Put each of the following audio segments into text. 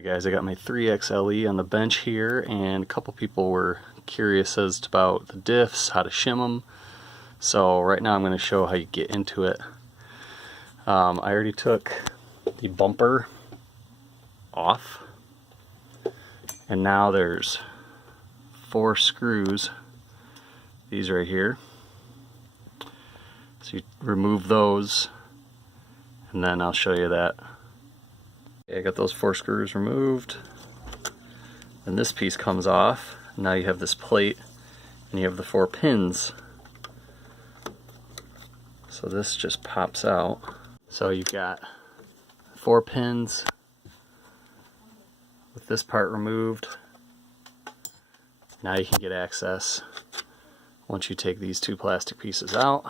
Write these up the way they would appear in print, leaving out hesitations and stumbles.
Hey guys, I got my 3XLE on the bench here, and a couple people were curious as to about the diffs, how to shim them. So right now I'm going to show how you get into it. I already took the bumper off, and now there's 4 screws, these right here. So you remove those, and then I'll show you that. Okay, I got those 4 screws removed, and this piece comes off. Now you have this plate, and you have the 4 pins. So this just pops out. So you've got 4 pins with this part removed. Now you can get access. Once you take these 2 plastic pieces out,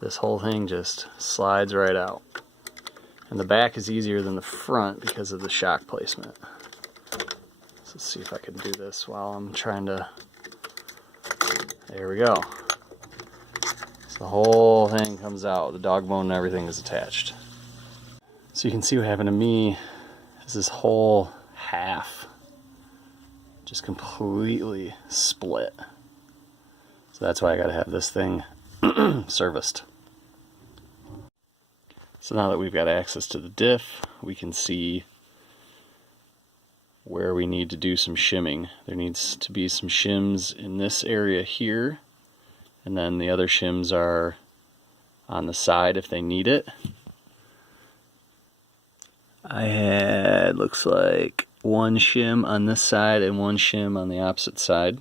this whole thing just slides right out. And the back is easier than the front because of the shock placement. So let's see if I can do this while I'm trying to... There we go. So the whole thing comes out. The dog bone and everything is attached. So you can see what happened to me is this whole half just completely split. So that's why I gotta have this thing serviced. So now that we've got access to the diff, we can see where we need to do some shimming. There needs to be some shims in this area here, and then the other shims are on the side if they need it. I had, looks like, 1 shim on this side and 1 shim on the opposite side.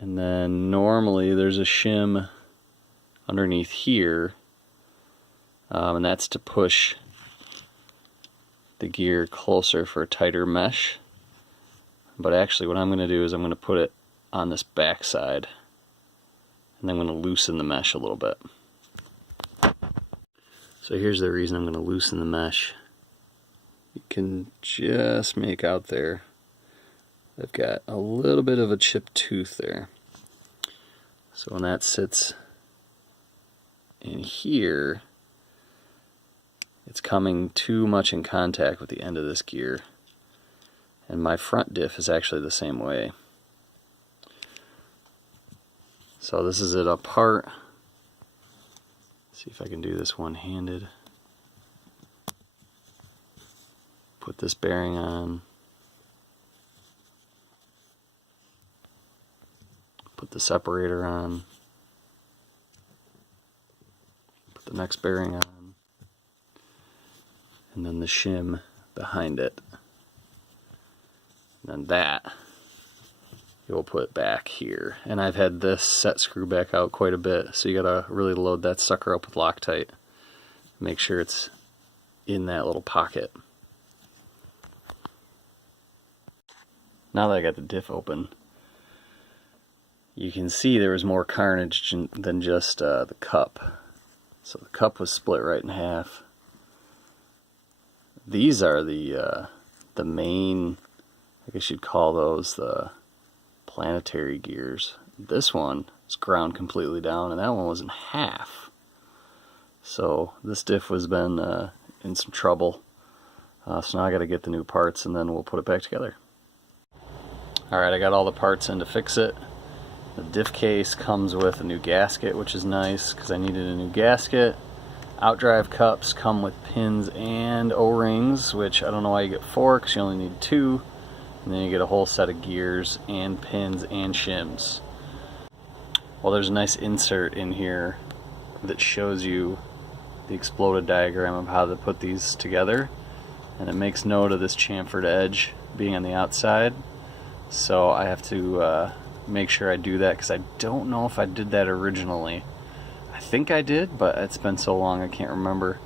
And then normally there's a shim underneath here, and that's to push the gear closer for a tighter mesh. But actually what I'm going to do is I'm going to put it on this back side, and then I'm going to loosen the mesh a little bit. So here's the reason I'm going to loosen the mesh. You can just make out there I've got a little bit of a chipped tooth there. So when that sits in here, it's coming too much in contact with the end of this gear. And my front diff is actually the same way. So this is it apart. See if I can do this one-handed. Put this bearing on. Put the separator on. Put the next bearing on. And then the shim behind it. And then that you'll put back here. And I've had this set screw back out quite a bit, so you gotta really load that sucker up with Loctite. Make sure it's in that little pocket. Now that I got the diff open, you can see there was more carnage than just the cup. So the cup was split right in half. These are the main, I guess you'd call those the planetary gears. This one is ground completely down, and that one was in half. So this diff has been in some trouble. So now I got to get the new parts, and then we'll put it back together. Alright, I got all the parts in to fix it. The diff case comes with a new gasket, which is nice because I needed a new gasket. Outdrive cups come with pins and O-rings, which I don't know why you get 4 because you only need 2. And then you get a whole set of gears and pins and shims. Well, there's a nice insert in here that shows you the exploded diagram of how to put these together. And it makes note of this chamfered edge being on the outside. So I have to make sure I do that because I don't know if I did that originally. I think I did, but it's been so long I can't remember.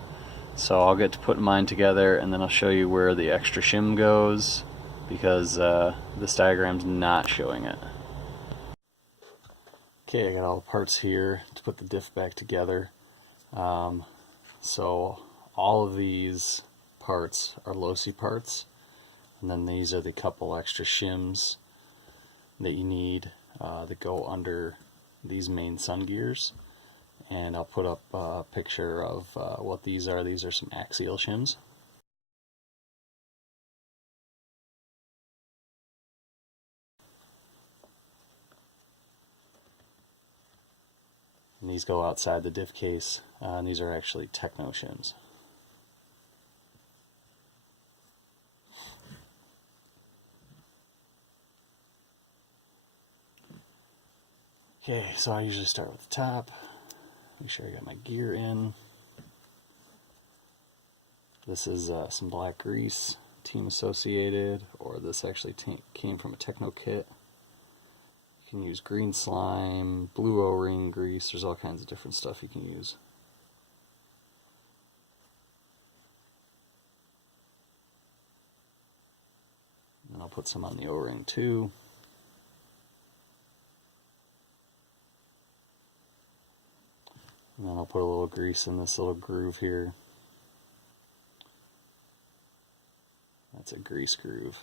So I'll get to put mine together, and then I'll show you where the extra shim goes, because this diagram's not showing it. Okay, I got all the parts here to put the diff back together. So all of these parts are Losi parts, and then these are the couple extra shims that you need that go under these main sun gears. And I'll put up a picture of what these are. These are some axial shims. And these go outside the diff case, and these are actually techno shims. Okay, so I usually start with the top, make sure I got my gear in. This is some black grease, team associated, or this actually came from a techno kit. You can use green slime, blue O-ring grease, there's all kinds of different stuff you can use. And I'll put some on the O-ring too. And then I'll put a little grease in this little groove here. That's a grease groove.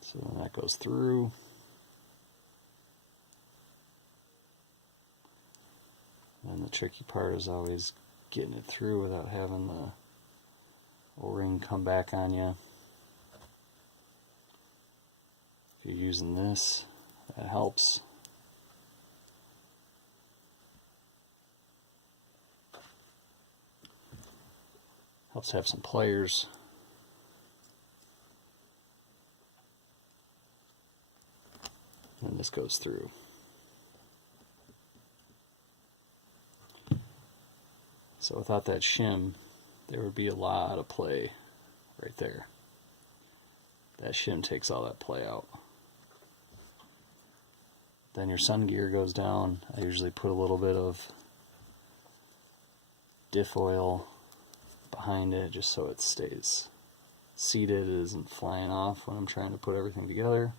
So then that goes through. And the tricky part is always getting it through without having the O-ring come back on you. If you're using this, that helps. Helps have some pliers. And this goes through. So without that shim, there would be a lot of play right there. That shim takes all that play out. Then your sun gear goes down. I usually put a little bit of diff oil behind it just so it stays seated, it isn't flying off when I'm trying to put everything together.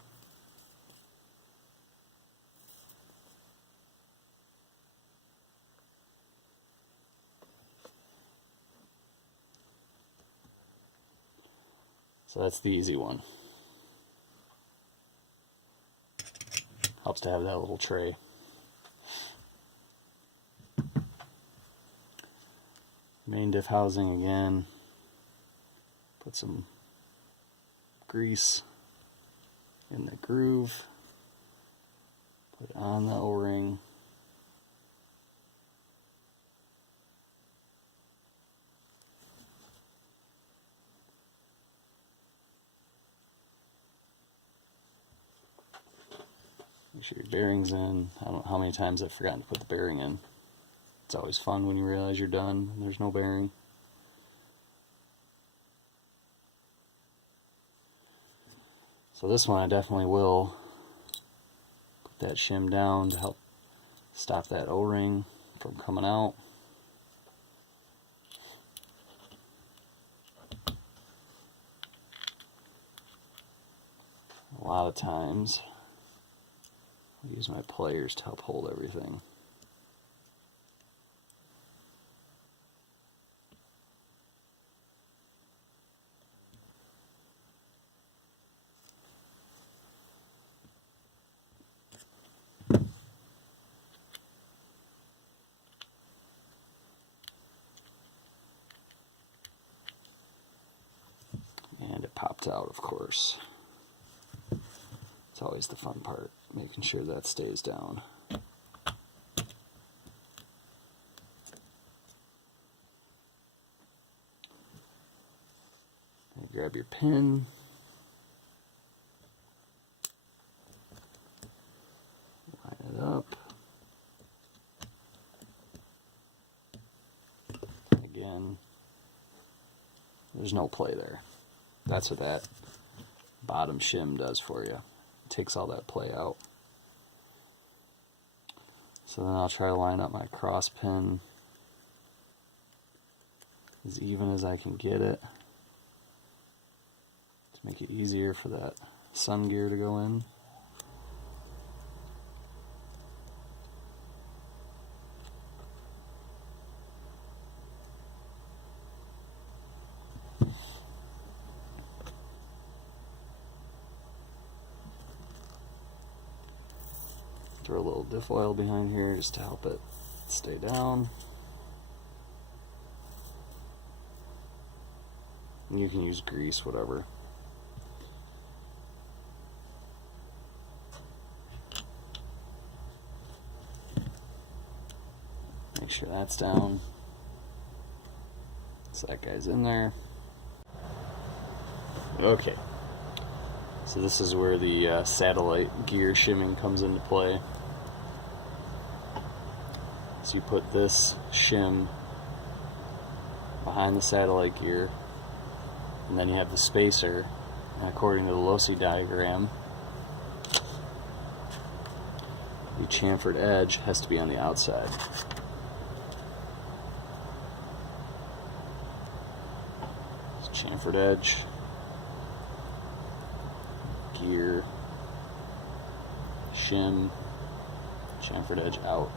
So that's the easy one. Helps to have that little tray. Main diff housing again. Put some grease in the groove. Put it on the O-ring. Make sure your bearing's in. I don't know how many times I've forgotten to put the bearing in. It's always fun when you realize you're done and there's no bearing. So this one I definitely will put that shim down to help stop that O-ring from coming out. A lot of times I use my pliers to help hold everything. And it popped out, of course. It's always the fun part, making sure that stays down. And grab your pin. Line it up. Again, there's no play there. That's what that bottom shim does for you. It takes all that play out. So then I'll try to line up my cross pin as even as I can get it to make it easier for that sun gear to go in. throw a little diff oil behind here just to help it stay down. And you can use grease, whatever. Make sure that's down. So that guy's in there. Okay. So this is where the satellite gear shimming comes into play. So you put this shim behind the satellite gear, and then you have the spacer, and according to the Losi diagram, the chamfered edge has to be on the outside. So chamfered edge, gear, shim, chamfered edge out.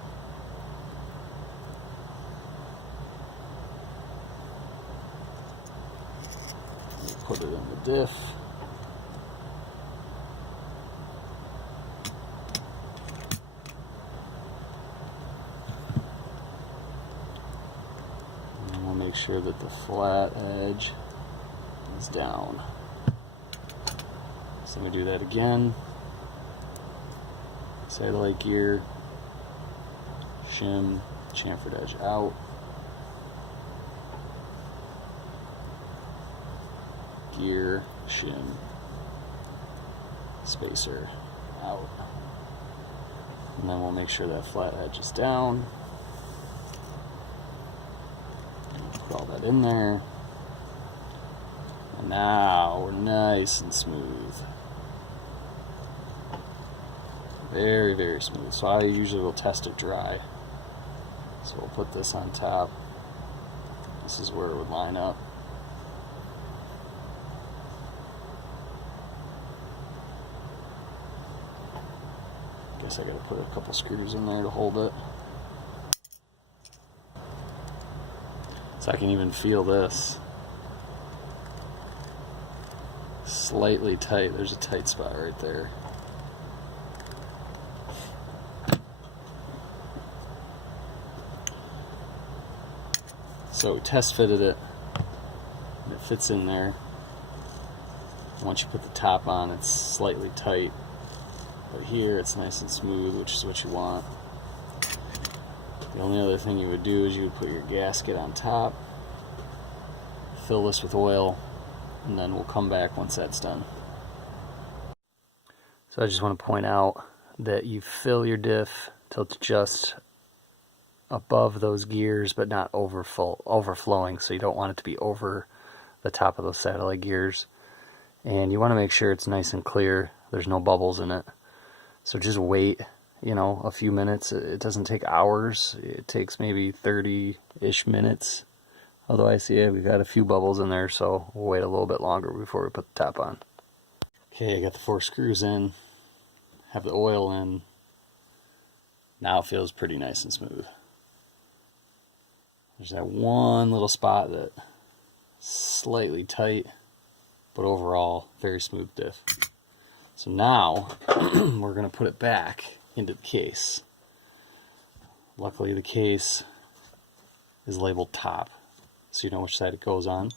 Put it in the diff. And we'll make sure that the flat edge is down. So I'm going to do that again. Satellite gear, shim, chamfered edge out. Gear, shim, spacer out. And then we'll make sure that flat edge is down. Put all that in there. And now we're nice and smooth. Very, very smooth. So I usually will test it dry. So we'll put this on top. This is where it would line up. Guess I gotta put a couple screws in there to hold it. So I can even feel this. Slightly tight. There's a tight spot right there. So test fitted it. It fits in there. Once you put the top on, it's slightly tight. But here it's nice and smooth, which is what you want. The only other thing you would do is you would put your gasket on top, fill this with oil, and then we'll come back once that's done. So I just want to point out that you fill your diff till it's just above those gears but not overflowing, so you don't want it to be over the top of those satellite gears. And you want to make sure it's nice and clear, there's no bubbles in it. So just wait, you know, a few minutes. It doesn't take hours. It takes maybe 30-ish minutes. Although I see we've got a few bubbles in there, so we'll wait a little bit longer before we put the top on. Okay, I got the 4 screws in, have the oil in. Now it feels pretty nice and smooth. There's that one little spot that's slightly tight, but overall very smooth diff. So now we're going to put it back into the case. Luckily the case is labeled top, so you know which side it goes on.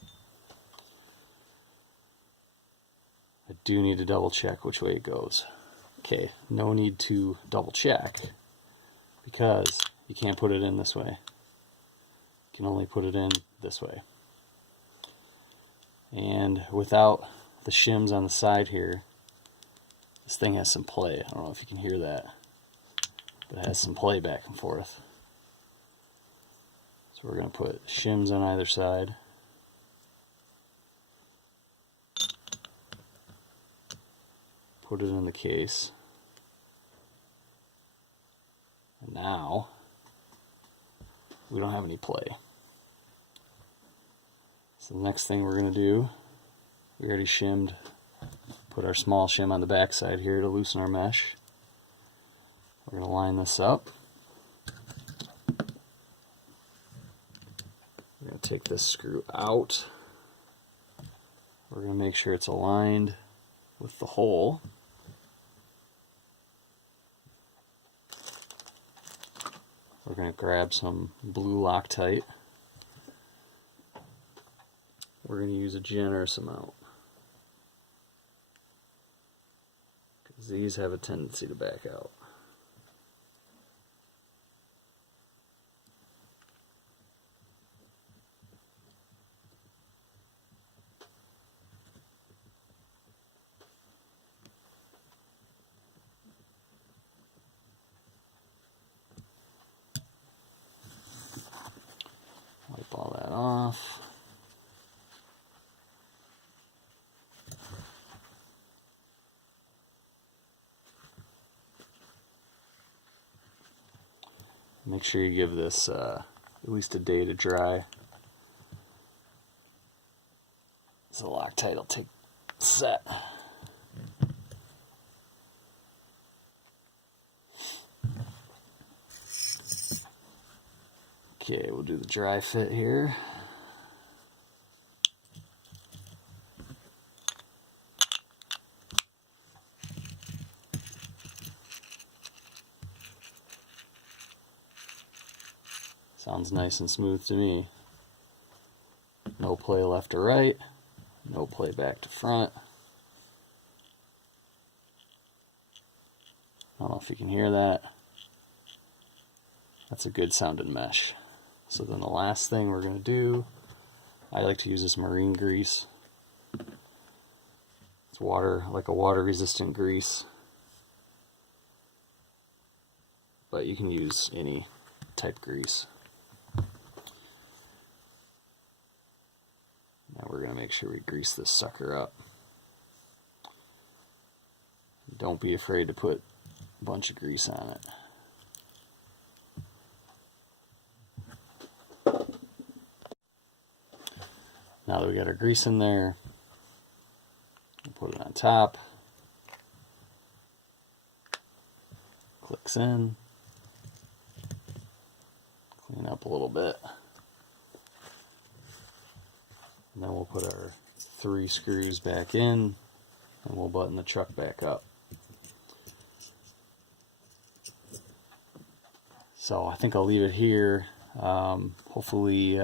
I do need to double check which way it goes. Okay, no need to double check because you can't put it in this way. You can only put it in this way. And without the shims on the side here, this thing has some play. I don't know if you can hear that, but it has some play back and forth. So we're going to put shims on either side. Put it in the case. And now we don't have any play. So the next thing we're going to do, we already shimmed, put our small shim on the back side here to loosen our mesh. We're going to line this up. We're going to take this screw out. We're going to make sure it's aligned with the hole. We're going to grab some blue Loctite. We're going to use a generous amount, because these have a tendency to back out. Wipe all that off. Make sure you give this at least a day to dry. So the Loctite will take set. Okay, we'll do the dry fit here. Sounds nice and smooth to me. No play left to right, no play back to front. I don't know if you can hear that. That's a good sounding mesh. So then the last thing we're going to do, I like to use this marine grease. It's water, like a water resistant grease, but you can use any type grease. Now we're going to make sure we grease this sucker up. Don't be afraid to put a bunch of grease on it. Now that we got our grease in there, we'll put it on top. Clicks in. Clean up a little bit. And then we'll put our 3 screws back in, and we'll button the chuck back up. So I think I'll leave it here. Hopefully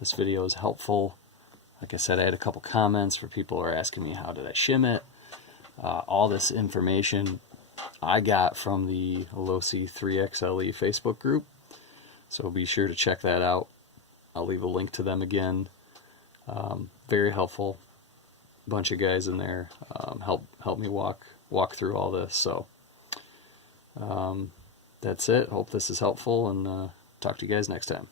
this video is helpful. Like I said, I had a couple comments for people who are asking me how did I shim it. All this information I got from the Losi 3XLE Facebook group, so be sure to check that out. I'll leave a link to them again. Very helpful. Bunch of guys in there help me walk through all this. So that's it. Hope this is helpful, and talk to you guys next time.